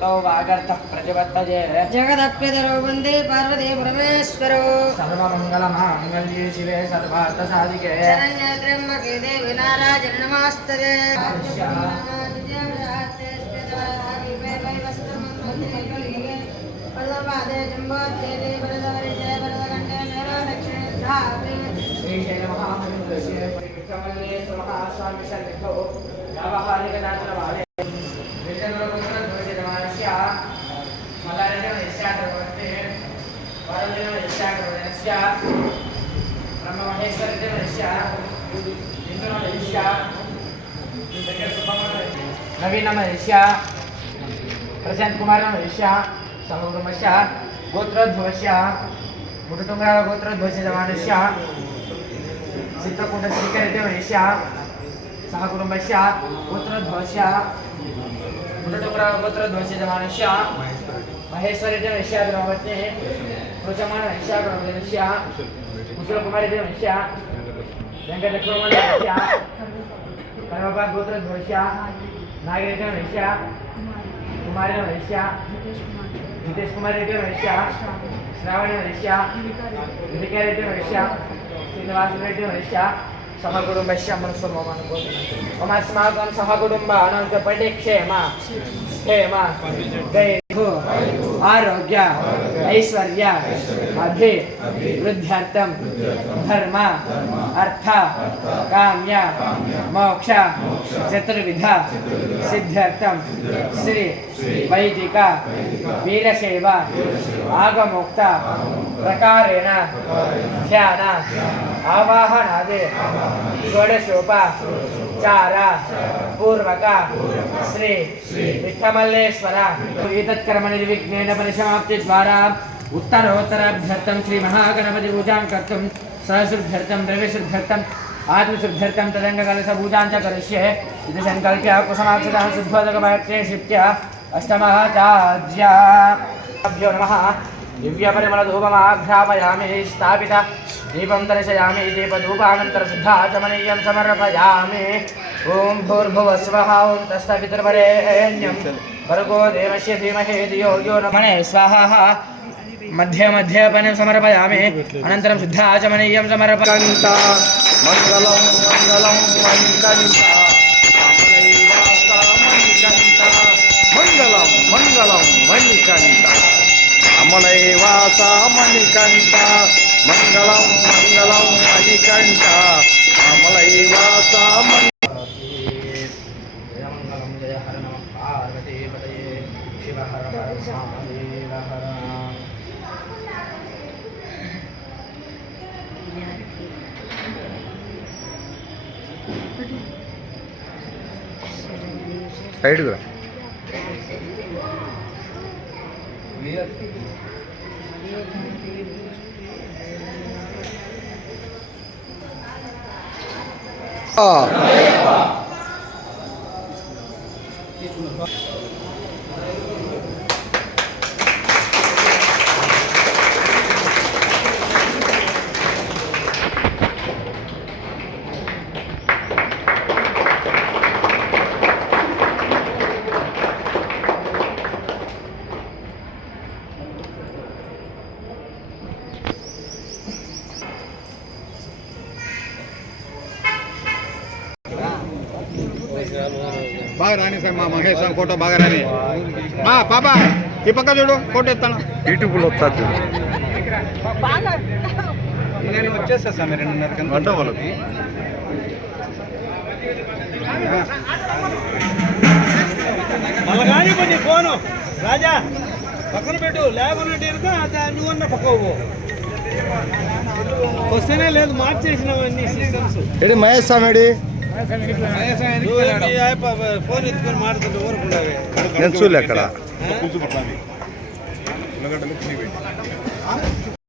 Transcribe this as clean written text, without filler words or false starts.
प्रकृतौ वागर्थः प्रतिपत्तये जगदप्यधरो वन्दे पार्वती परमेश्वरो सर्वमङ्गलमाङ्गल्ये शिवे सर्वार्थसाधिके शरण्ये त्र्यम्बके देवी नारायण नमस्तुते व्यावहारिकदाचरभावे नवीन महेश्या प्रशांत कुमार महेश्या समग्रमश्या गोत्रोद्भवश्या मुटुटुंगरा गोत्रोद्भवस्य जवानश्या चित्रकूट श्रीकरिते महेश्या सहकुटुंबश्या गोत्रोद्भवश्या मुटुटुंगरा गोत्रोद्भवस्य जवानश्या महेश्वरिते महेश्या द्रवपत्नी कृचमान महेश्या ब्रह्मदेवश्या कुशलकुमारिते महेश्या वेंकटलक्ष्मण महेश्या कर्मपाल गोत्रोद्भवश्या नागरिते महेश्या कुमारी महेश्या नितेश कुमारी महेश्या श्रावणी महेश्या विधिकारेटे महेश्या श्रीनिवास रेड्डी महेश्या सहकुटुंबश्या ममस्माकं सहकुटुम्बानां च पटिक्षेम क्षेम धैर्य आरोग्य ऐश्वर्य अभिवृद्ध्यर्थं धर्म अर्थ काम्य मोक्ष चतुर्विध सिद्ध्यर्थं श्री वैदिक वीरशैव आगमोक्त प्रकारेण ध्यान आवाहनादि षोडशोपचार पूर्वक श्री विठ्ठमल्लेश्वर एतत्कर्म निर्विघ्नेन परिसमाप्तिद्वारा उत्तरोत्तराभ्यर्थं श्री महागणपति पूजां कर्तुं सहस्रभ्यर्थं द्रव्यशुद्ध्यर्थं आत्मशुद्ध्यर्थं तदङ्गकलशपूजां च करिष्ये इति सङ्कल्प्य कुसमाक्षतः शुद्धोदकवाक्ये शित्य अष्टमाचार्याभ्यो नमः दिव्यपरिमलधूपमाघ्रापयामि स्थापित दीपं दर्शयामि दीपधूपानन्तरशुद्धाचमनीयं समर्पयामि ॐ भूर्भुवस्वः ॐ तत्सवितुर्वरेण्यं भर्गो देवस्य धीमहि धियो यो न स्वाहा मध्ये मध्ये अपने समर्पयामि अनन्तरं शुद्धाचमनीयं समर्पयामि मंगलं मंगलं मणिकण्ठा मंगलं मंगलं मणिकण्ठा अमलैवासा मणिकण्ठा मंगलं मंगलं मणिकण्ठा अमलैवासा जय हर नमः पार्वती पतये शिव हर हर महादेव हर साइड को బాగా రాని సార్ మా మహేష్ ఫోటో బాగా రాని మా పాప ఈ పక్క చూడు ఫోటో ఎత్తాను యూట్యూబ్లో వస్తుంది నేను వచ్చేస్తా సార్ మీరు 2:30 గంట వాళ్ళకి మళ్ళీ కానీ ఫోను రాజా పక్కన పెట్టు లేకున్నట్టు నువ్వన్న పక్కవు వస్తేనే లేదు మార్చేసినావు అన్ని సిస్టమ్స్ ఏడి మహేష్ స్వామి ఫోన్ ఎత్తుకొని మాడుతుంటే ఊరుకుండాలి నేను చూడలే అక్కడ